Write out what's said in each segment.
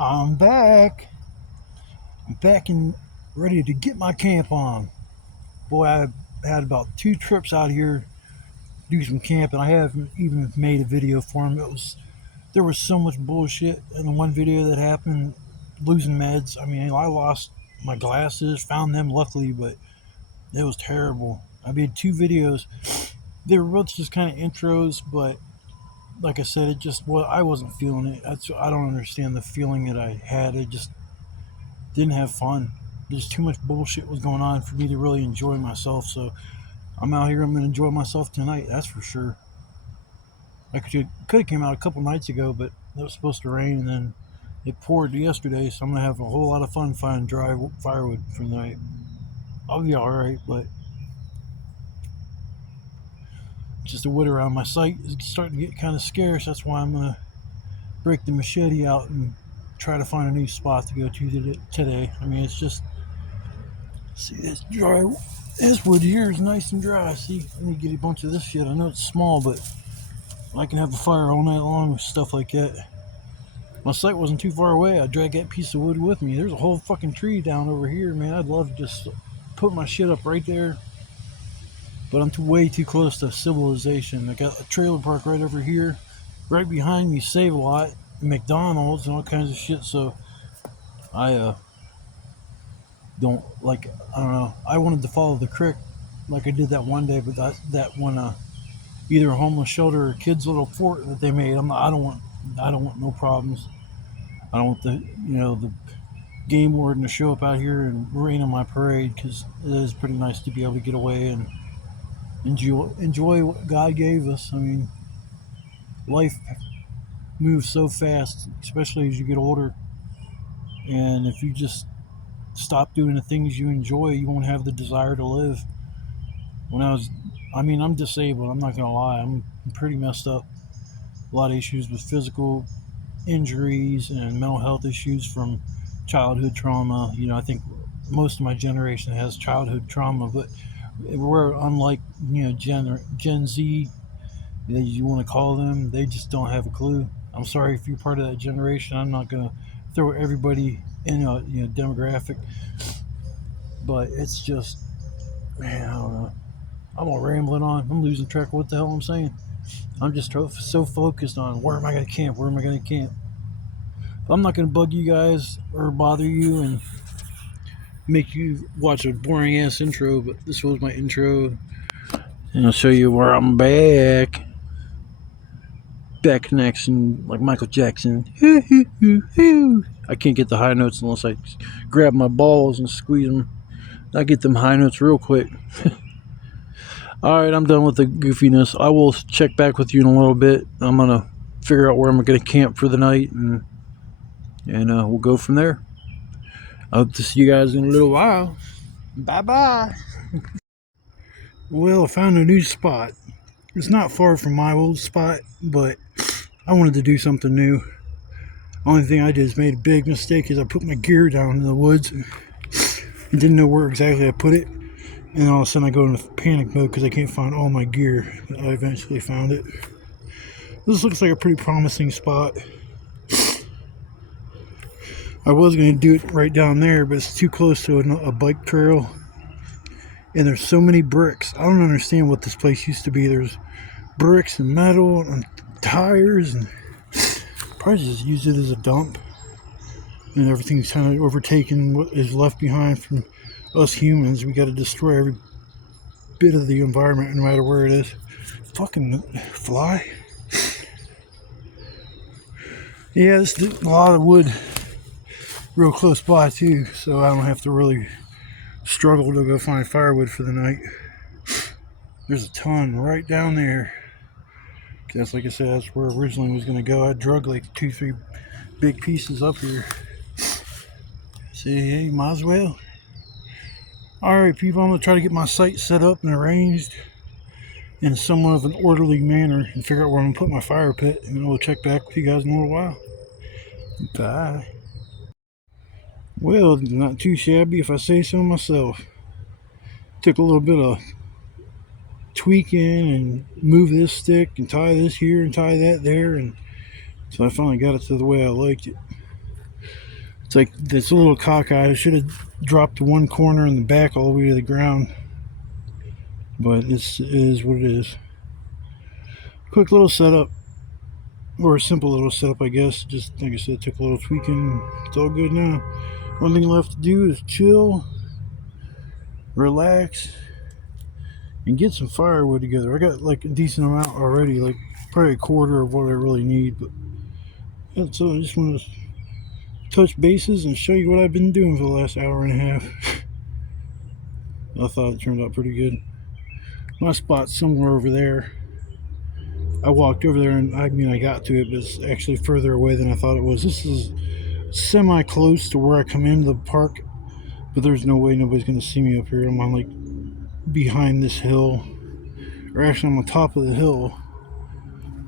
I'm back. I'm back and ready to get my camp on. Boy, I had about 2 trips out here to do some camping. I haven't even made a video for them. There was so much bullshit in the one video that happened. Losing meds. I mean, I lost my glasses, found them luckily, but it was terrible. I made 2 videos. They were both just kind of intros, but like I said, I wasn't feeling it. I don't understand the feeling that I had. I just didn't have fun. There's too much bullshit was going on for me to really enjoy myself. So I'm out here. I'm going to enjoy myself tonight. That's for sure. I could have came out a couple nights ago, but it was supposed to rain, and then it poured yesterday. So I'm going to have a whole lot of fun finding dry firewood for the night. I'll be all right, but just the wood around my site is starting to get kind of scarce. That's why I'm going to break the machete out and try to find a new spot to go to today. I mean, it's just see this dry. This wood here is nice and dry. See, I need to get a bunch of this shit. I know it's small, but I can have a fire all night long with stuff like that. My site wasn't too far away. I dragged that piece of wood with me. There's a whole fucking tree down over here, man. I'd love to just put my shit up right there, but I'm way too close to civilization. I got a trailer park right over here. Right behind me, Save a Lot, McDonald's, and all kinds of shit. So I don't like. I don't know. I wanted to follow the creek like I did that one day, but that one either a homeless shelter or a kid's little fort that they made. I don't want no problems. I don't want the game warden to show up out here and rain on my parade, because it is pretty nice to be able to get away and enjoy what God gave us. I mean, life moves so fast, especially as you get older, and if you just stop doing the things you enjoy, you won't have the desire to live. When I'm disabled. I'm not gonna lie. I'm pretty messed up. A lot of issues with physical injuries and mental health issues from childhood trauma. I think most of my generation has childhood trauma, but we're unlike Gen Z, that you want to call them. They just don't have a clue. I'm sorry if you're part of that generation. I'm not gonna throw everybody in a demographic, but it's just, man, I don't know. I'm all rambling on. I'm losing track of what the hell I'm saying. I'm just so focused on where am I going to camp? Where am I going to camp? I'm not going to bug you guys or bother you and make you watch a boring ass intro, but this was my intro. And I'll show you where I'm back. Back connection like Michael Jackson. I can't get the high notes unless I grab my balls and squeeze them. I get them high notes real quick. Alright, I'm done with the goofiness. I will check back with you in a little bit. I'm going to figure out where I'm going to camp for the night, and we'll go from there. I hope to see you guys in a little while. Bye-bye. Well, I found a new spot. It's not far from my old spot, but I wanted to do something new. Only thing I did is made a big mistake, is I put my gear down in the woods and didn't know where exactly I put it. And all of a sudden I go into panic mode because I can't find all my gear. But I eventually found it. This looks like a pretty promising spot. I was going to do it right down there, but it's too close to a bike trail. And there's so many bricks. I don't understand what this place used to be. There's bricks and metal and tires, and probably just used it as a dump. And everything's kind of overtaken what is left behind from us humans. We got to destroy every bit of the environment, no matter where it is. Fucking fly. Yeah, there's a lot of wood real close by too, so I don't have to really struggle to go find firewood for the night. There's a ton right down there. That's, like I said, that's where I originally was going to go. I drug like 2-3 big pieces up here. See, hey, might as well. Alright, people, I'm going to try to get my site set up and arranged in somewhat of an orderly manner and figure out where I'm going to put my fire pit, and then we'll check back with you guys in a little while. Bye. Well, not too shabby if I say so myself. Took a little bit of tweaking and move this stick and tie this here and tie that there, and so I finally got it to the way I liked it. It's like this little cockeyed. I should have dropped the one corner in the back all the way to the ground, but this is what it is. Quick little setup, or a simple little setup, I guess. Just like I said, took a little tweaking. It's all good now. One thing left to do is chill, relax, and get some firewood together. I got like a decent amount already, like probably a quarter of what I really need. But yeah, so I just want to touch bases and show you what I've been doing for the last hour and a half. I thought it turned out pretty good. My spot's somewhere over there. I walked over there and I got to it, but it's actually further away than I thought it was. This is semi close to where I come into the park, but there's no way nobody's gonna see me up here. I'm on like behind this hill, or actually I'm on top of the hill,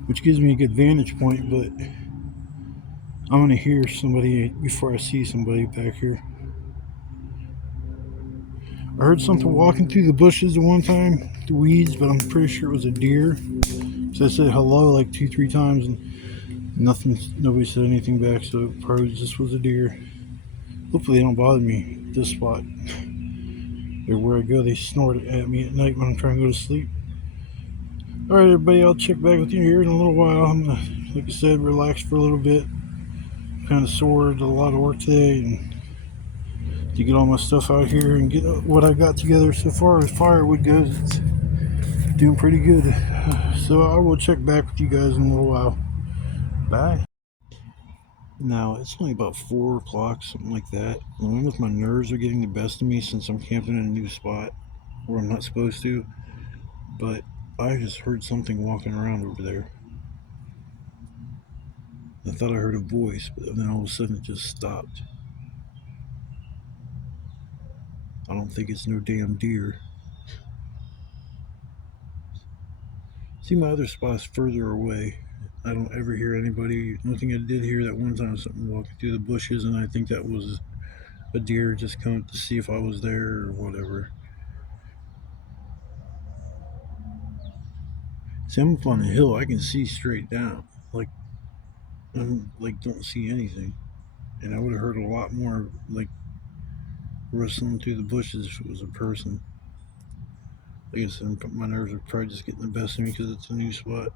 which gives me a good vantage point, but I'm gonna hear somebody before I see somebody back here. I heard something walking through the bushes the one time, the weeds, but I'm pretty sure it was a deer. So I said hello like 2-3 times and nobody said anything back, so it probably just was a deer. Hopefully they don't bother me at this spot. Everywhere I go, they snort at me at night when I'm trying to go to sleep. Alright, everybody, I'll check back with you here in a little while. I'm gonna, like I said, relax for a little bit. Kind of sore, did a lot of work today, and to get all my stuff out here and get what I got together so far as firewood goes, it's doing pretty good. So I will check back with you guys in a little while. Bye. Now it's only about 4 o'clock, something like that. I don't know if my nerves are getting the best of me since I'm camping in a new spot where I'm not supposed to, but I just heard something walking around over there. I thought I heard a voice, but then all of a sudden it just stopped. I don't think it's no damn deer. See, my other spot's further away. I don't ever hear anybody. The only thing I did hear that one time was something walking through the bushes, and I think that was a deer just coming to see if I was there or whatever. See, I'm up on a hill. I can see straight down. Like, I'm like don't see anything. And I would have heard a lot more like rustling through the bushes if it was a person. Like I said, my nerves are probably just getting the best of me because it's a new spot.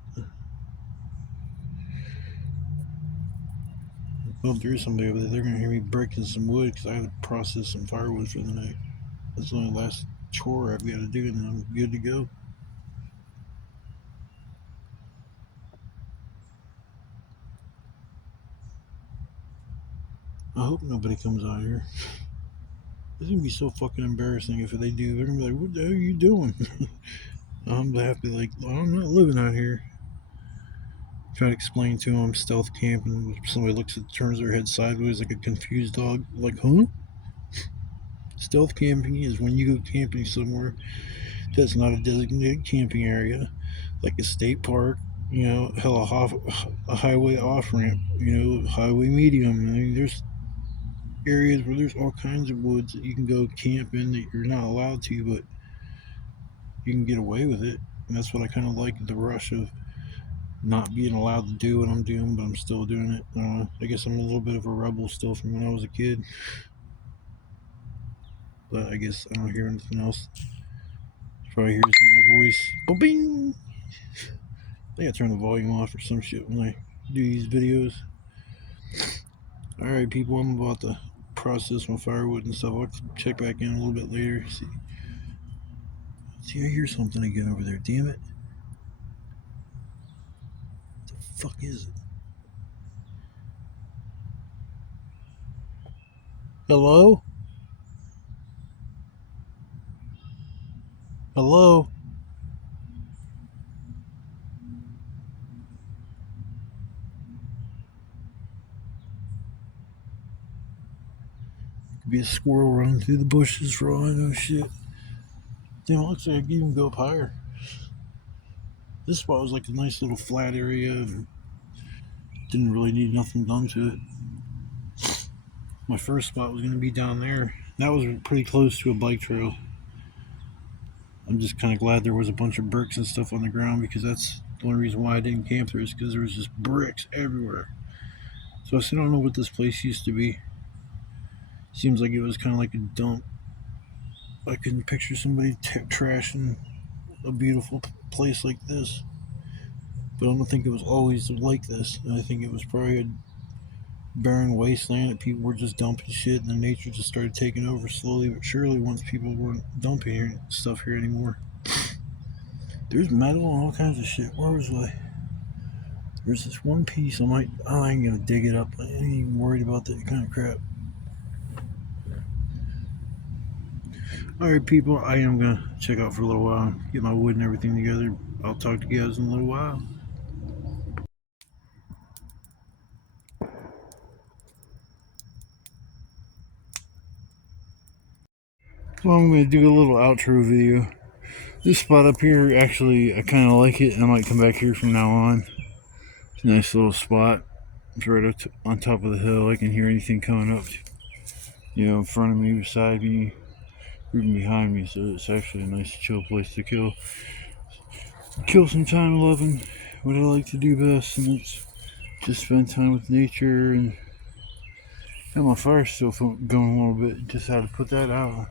Well, if there is somebody over there, they're gonna hear me breaking some wood because I have to process some firewood for the night. That's the only last chore I've got to do, and then I'm good to go. I hope nobody comes out here. It's gonna be so fucking embarrassing if they do. They're gonna be like, "What the hell are you doing?" I'm gonna have to be like, "I'm not living out here." Try to explain to them I'm stealth camping. Somebody turns their head sideways like a confused dog. Like, huh? Stealth camping is when you go camping somewhere that's not a designated camping area, like a state park. Hell, a highway off ramp. Highway medium. I mean, there's areas where there's all kinds of woods that you can go camp in that you're not allowed to, but you can get away with it. And that's what I kind of like, the rush of not being allowed to do what I'm doing, but I'm still doing it. I guess I'm a little bit of a rebel still from when I was a kid. But I guess I don't hear anything else. Probably hears my voice. Bing! I gotta turn the volume off or some shit when I do these videos. Alright, people, I'm about to process my firewood and stuff. I'll check back in a little bit later. See, I hear something again over there. Damn it. What the fuck is it? Hello? Hello? Could be a squirrel running through the bushes for all I know. Shit. Damn, it looks like I can even go up higher. This spot was like a nice little flat area and didn't really need nothing done to it. My first spot was going to be down there. That was pretty close to a bike trail. I'm just kind of glad there was a bunch of bricks and stuff on the ground because that's the only reason why I didn't camp there is because there was just bricks everywhere. So I still don't know what this place used to be. Seems like it was kind of like a dump. I couldn't picture somebody trashing a beautiful place like this. But I don't think it was always like this. I think it was probably a barren wasteland that people were just dumping shit, and then nature just started taking over slowly but surely once people weren't dumping stuff here anymore. There's metal and all kinds of shit. Where was I? There's this one piece I ain't gonna dig it up. I ain't even worried about that kind of crap. Alright, people, I am gonna check out for a little while, get my wood and everything together. I'll talk to you guys in a little while. So I'm gonna do a little outro video. This spot up here, actually, I kind of like it. I might come back here from now on. It's a nice little spot. It's right up on top of the hill. I can hear anything coming up, in front of me, beside me, even behind me. So it's actually a nice chill place to kill some time loving what I like to do best, and it's just spend time with nature. And my fire's still going a little bit. Just had to put that out.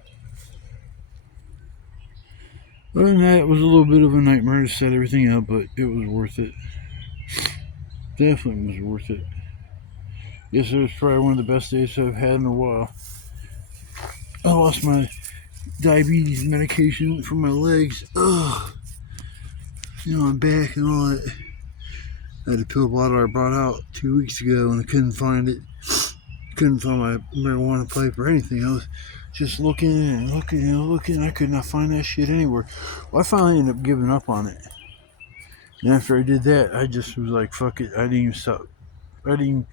Other than that, it was a little bit of a nightmare to set everything up, but it was worth it. Definitely was worth it. Yes, it was probably one of the best days I've had in a while. I lost my diabetes medication from my legs. Ugh. My back and all that. I had a pill bottle I brought out 2 weeks ago and I couldn't find it. Couldn't find my marijuana pipe or anything. I was just looking and looking. I could not find that shit anywhere. Well, I finally ended up giving up on it. And after I did that, I just was like, fuck it. I didn't even stop. It didn't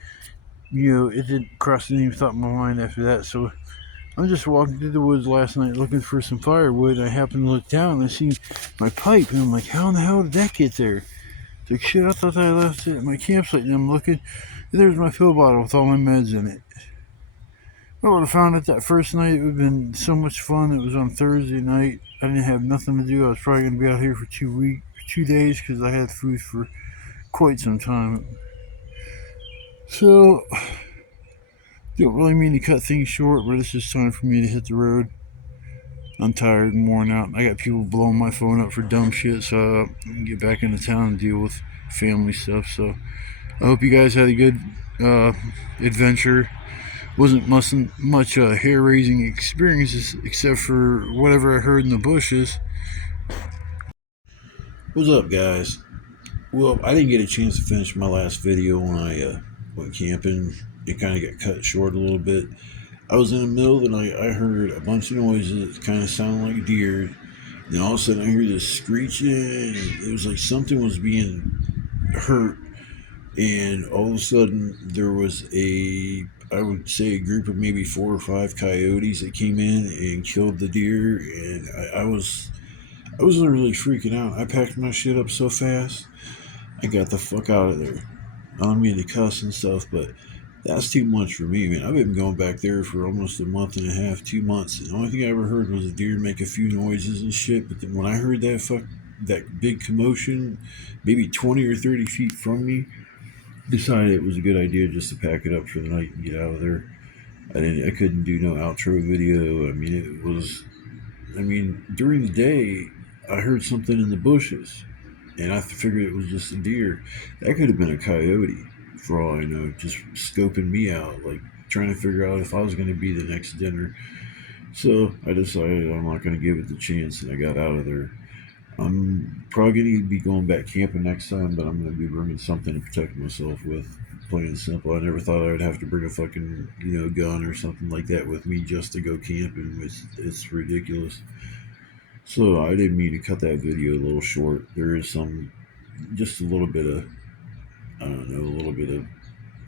cross any thought in my mind after that. So I'm just walking through the woods last night looking for some firewood. I happened to look down and I see my pipe. And I'm like, how in the hell did that get there? It's like, shit, I thought I left it at my campsite. And I'm looking, and there's my pill bottle with all my meds in it. I would have found it that first night. It would have been so much fun. It was on Thursday night. I didn't have nothing to do. I was probably going to be out here for 2 days because I had food for quite some time. So, don't really mean to cut things short, but it's just time for me to hit the road. I'm tired and worn out. I got people blowing my phone up for dumb shit, so I can get back into town and deal with family stuff. So, I hope you guys had a good adventure. Wasn't much hair-raising experiences except for whatever I heard in the bushes. What's up, guys? Well, I didn't get a chance to finish my last video when I went camping. It kind of got cut short a little bit. I was in the middle of the night. I heard a bunch of noises that kind of sounded like deer. Then all of a sudden I hear this screeching. It was like something was being hurt. And all of a sudden there was I would say a group of maybe 4 or 5 coyotes that came in and killed the deer. And I was literally freaking out. I packed my shit up so fast. I got the fuck out of there. I don't mean to cuss and stuff, but that's too much for me, man. I've been going back there for almost a month and a half, 2 months. And the only thing I ever heard was a deer make a few noises and shit. But then when I heard that big commotion, maybe 20 or 30 feet from me, decided it was a good idea just to pack it up for the night and get out of there. I couldn't do no outro video. During the day, I heard something in the bushes, and I figured it was just a deer. That could have been a coyote, for all I know, just scoping me out, like trying to figure out if I was going to be the next dinner. So I decided I'm not going to give it the chance, and I got out of there. I'm probably going to be going back camping next time, but I'm going to be bringing something to protect myself with. Plain and simple. I never thought I would have to bring a fucking, gun or something like that with me just to go camping. It's ridiculous. So I didn't mean to cut that video a little short. There is just a little bit of, I don't know, a little bit of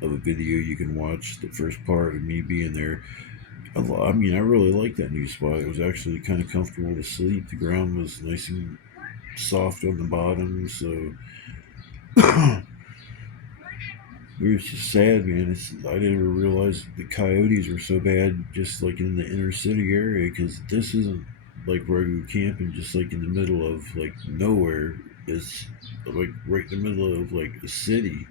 a video you can watch. The first part of me being there. I really liked that new spot. It was actually kind of comfortable to sleep. The ground was nice and soft on the bottom, so it was just sad, man. I didn't realize the coyotes were so bad, just like in the inner city area, because this isn't like regular camping, just like in the middle of like nowhere. It's like right in the middle of like a city.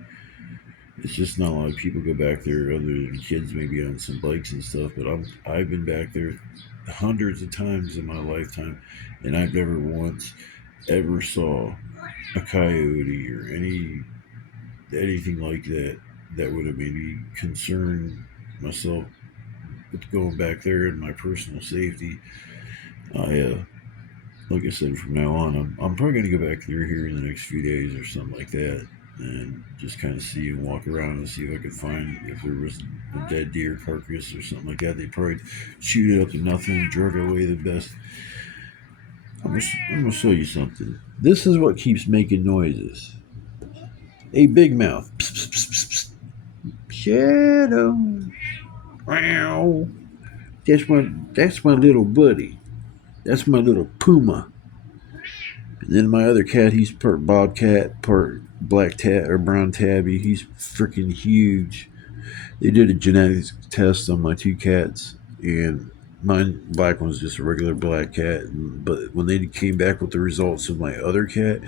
It's just not a lot of people go back there other than kids maybe on some bikes and stuff. But I've been back there hundreds of times in my lifetime, and I've never once ever saw a coyote or anything like that that would have made me concern myself with going back there and my personal safety. I like I said, from now on, I'm probably going to go back there here in the next few days or something like that, and just kind of see and walk around and see if I could find if there was a dead deer carcass or something like that. They probably chewed it up to nothing and drug it away the best. I'm gonna show you something. This is what keeps making noises. A big mouth. Psst, psst, psst, psst, psst. Shadow. Wow. That's my little buddy. That's my little puma. And then my other cat, he's part bobcat, part black tab or brown tabby. He's freaking huge. They did a genetics test on my two cats, and mine black one's just a regular black cat. But when they came back with the results of my other cat,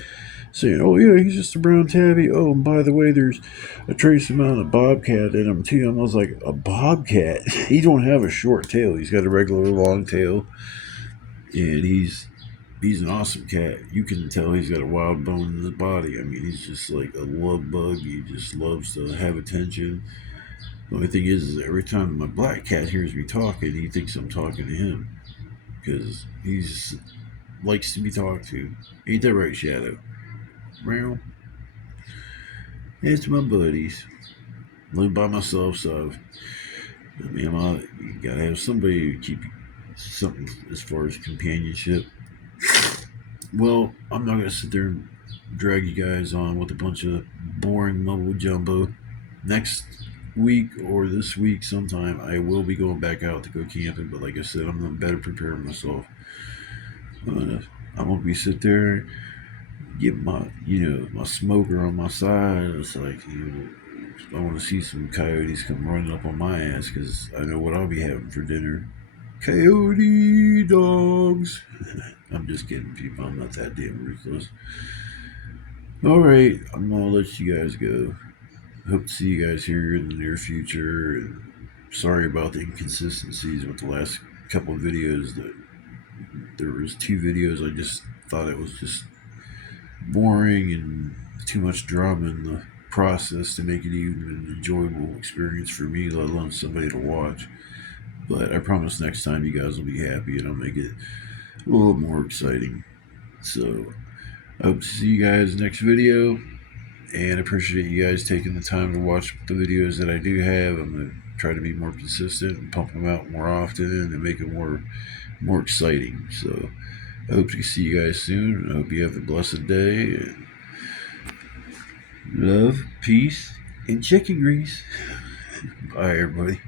saying, "Oh yeah, he's just a brown tabby. Oh, and by the way, there's a trace amount of bobcat in him too." And I was like, "A bobcat? He don't have a short tail. He's got a regular long tail, and he's an awesome cat. You can tell he's got a wild bone in his body. I mean, he's just like a love bug. He just loves to have attention. The only thing is every time my black cat hears me talking, he thinks I'm talking to him because he's likes to be talked to. Ain't that right, Shadow? Well, it's my buddies. Live by myself, so I mean, you gotta have somebody to keep something as far as companionship. Well, I'm not gonna sit there and drag you guys on with a bunch of boring mumbo jumbo. Next week or this week sometime, I will be going back out to go camping. But like I said, I'm gonna better prepare myself. I'm gonna be sit there, get my my smoker on my side. It's like I want to see some coyotes come running up on my ass because I know what I'll be having for dinner. Coyote dogs. I'm just kidding, people. I'm not that damn ruthless. All right, I'm gonna let you guys go. Hope to see you guys here in the near future. And sorry about the inconsistencies with the last couple of videos. That there was two videos. I just thought it was just boring and too much drama in the process to make it even an enjoyable experience for me, let alone somebody to watch. But I promise next time you guys will be happy and I'll make it a little more exciting. So I hope to see you guys next video, and I appreciate you guys taking the time to watch the videos that I do have. I'm gonna try to be more consistent and pump them out more often and make it more exciting. So I hope to see you guys soon. I hope you have a blessed day. And love, peace, and chicken grease. Bye, everybody.